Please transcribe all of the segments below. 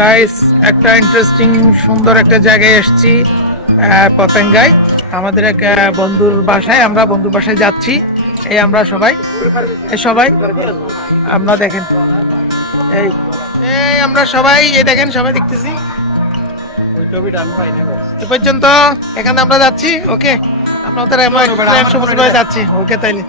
Guys একটা interesting সুন্দর একটা জায়গায় এসেছি পতেঙ্গায় আমাদের এক বন্ধুর বাসায়। আমরা বন্ধুর বাসায় যাচ্ছি। এই আমরা সবাই আমরা দেখেন এই এই আমরা সবাই এই দেখেন সবাই দেখতেছি এ পর্যন্ত। এখানে আমরা যাচ্ছি। ওকে আপনাদের যাচ্ছি। ওকে তাইলে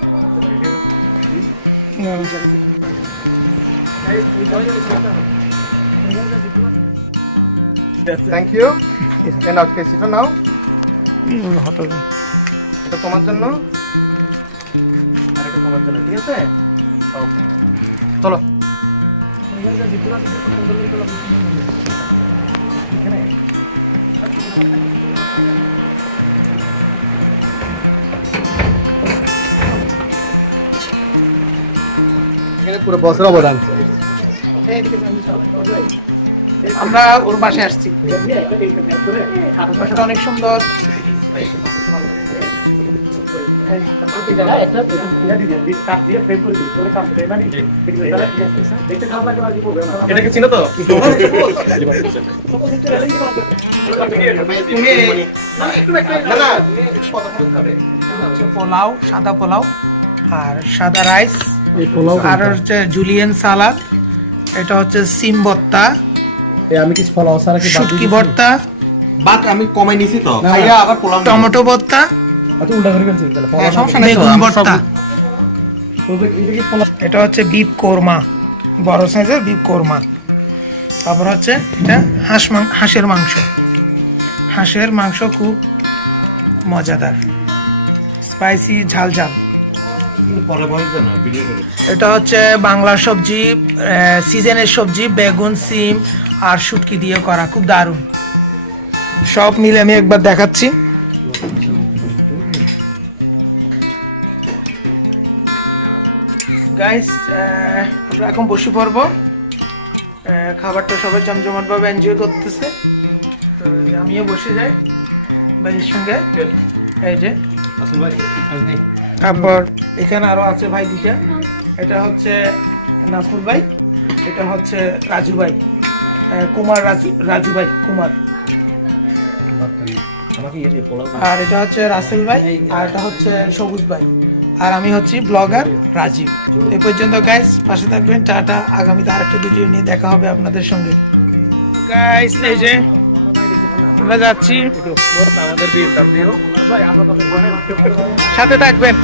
থ্যাংক ইউ। এন্ড আজকে সেটা নাও, এটা তোমার জন্য আর এটা তোমার জন্য, ঠিক আছে? ওকে চলো। এখানে পুরো বছর অবদান। আমরা ওর বাসায় আসছি। বাসাটা অনেক সুন্দর। এটাকে চিনো তো? পোলাও, সাদা পোলাও আর সাদা রাইস আর হচ্ছে জুলিয়ান সালাদ। এটা হচ্ছে সিম ভর্তা, আমি কিছু পোলাও ছাড়া কি শুটকি ভর্তা, বাট আমি কমাই নিছি তো খাইয়া আবার পোলাও টমেটো ভর্তা, আচ্ছা উল্টা করে ফেলছি তাহলে হ্যাঁ, সমস্যা নাই তো, বেগুন আমার ভর্তা। এটা কি পোলাও? এটা হচ্ছে বিফ কোরমা, বড় সাইজের বিফ কোরমা। তারপর হচ্ছে এটা হাঁসের মাংস। হাঁসের মাংস খুব মজাদার, স্পাইসি, ঝাল ঝাল। পরে ভয়েস দেন না ভিডিও করে। এটা হচ্ছে বাংলা সবজি, সিজনের সবজি, বেগুন, সিম আর শুটকি দিয়ে করা, খুব দারুণ। সব মিলে আমি একবার দেখাচ্ছি। গাইস আমরা এখন বসে পড়বো। খাবারটা সবাই জমজমাট ভাবে এনজয় করতেছে, তো আমিও বসে যাই ভাইয়ের সঙ্গে। এই যে আসল ভাই আসনি। তারপর এখানে আরো আছে ভাই দুটা। এটা হচ্ছে নাসুর ভাই, এটা হচ্ছে রাজু ভাই, কুমার রাজু ভাই কুমার। আমাকে ইয়ে দিয়ে পোলাও। আর এটা হচ্ছে রাসেল ভাই, আর এটা হচ্ছে সবুজ ভাই, আর আমি হচ্ছি ব্লগার রাজীব। এই পর্যন্ত গাইস, পাশে থাকবেন। টাটা। আগামীতে আরেকটা ভিডিও নিয়ে দেখা হবে আপনাদের সঙ্গে। গাইস এই যে আমরা যাচ্ছি, আমাদের বিএমডব্লিউ সাথে থাকবেন।